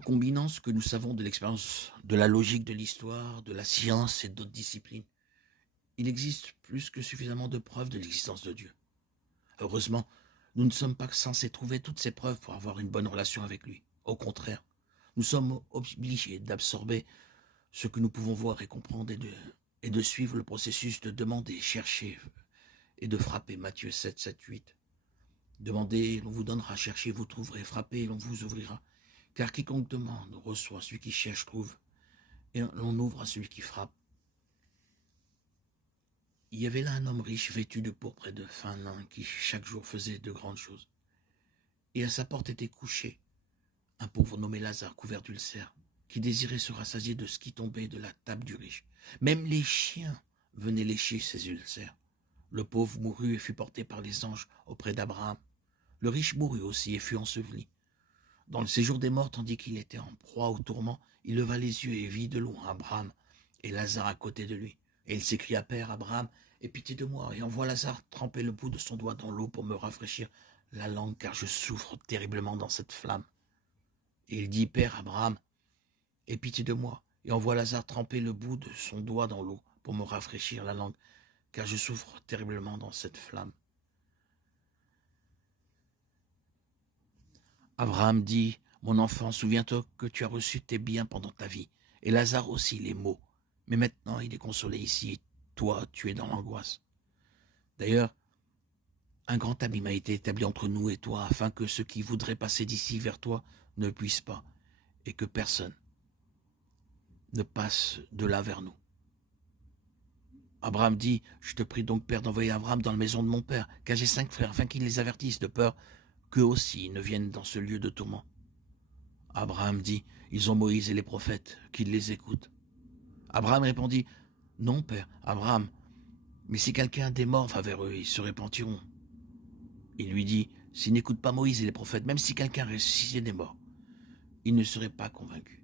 En combinant ce que nous savons de l'expérience, de la logique de l'histoire, de la science et d'autres disciplines, il existe plus que suffisamment de preuves de l'existence de Dieu. Heureusement, nous ne sommes pas censés trouver toutes ces preuves pour avoir une bonne relation avec lui. Au contraire, nous sommes obligés d'absorber ce que nous pouvons voir et comprendre et de suivre le processus de demander, chercher et de frapper. Matthieu 7, 7, 8. Demandez, l'on vous donnera, cherchez, vous trouverez, frappez, l'on vous ouvrira. Car quiconque demande reçoit, celui qui cherche trouve, et l'on ouvre à celui qui frappe. Il y avait là un homme riche vêtu de pourpre et de fin lin qui chaque jour faisait de grandes choses. Et à sa porte était couché un pauvre nommé Lazare couvert d'ulcères, qui désirait se rassasier de ce qui tombait de la table du riche. Même les chiens venaient lécher ses ulcères. Le pauvre mourut et fut porté par les anges auprès d'Abraham. Le riche mourut aussi et fut enseveli. Dans le séjour des morts, tandis qu'il était en proie au tourment, il leva les yeux et vit de loin Abraham et Lazare à côté de lui. Et il s'écria, Père Abraham, aie pitié de moi, et envoie Lazare tremper le bout de son doigt dans l'eau pour me rafraîchir la langue, car je souffre terriblement dans cette flamme. Et il dit, Père Abraham, aie pitié de moi, et envoie Lazare tremper le bout de son doigt dans l'eau pour me rafraîchir la langue, car je souffre terriblement dans cette flamme. Abraham dit, mon enfant, souviens-toi que tu as reçu tes biens pendant ta vie, et Lazare aussi les maux. Mais maintenant il est consolé ici, et toi tu es dans l'angoisse. D'ailleurs, un grand ami m'a été établi entre nous et toi, afin que ceux qui voudraient passer d'ici vers toi ne puissent pas, et que personne ne passe de là vers nous. Abraham dit, je te prie donc, Père, d'envoyer Abraham dans la maison de mon père, car j'ai 5 frères, afin qu'ils les avertissent de peur qu'eux aussi ne viennent dans ce lieu de tourment. Abraham dit, ils ont Moïse et les prophètes, qu'ils les écoutent. Abraham répondit, non, Père, Abraham, mais si quelqu'un des morts va vers eux, ils se repentiront. Il lui dit, s'ils n'écoutent pas Moïse et les prophètes, même si quelqu'un ressuscitait des morts, ils ne seraient pas convaincus.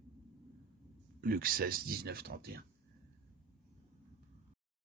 Luc 16, 19, 31.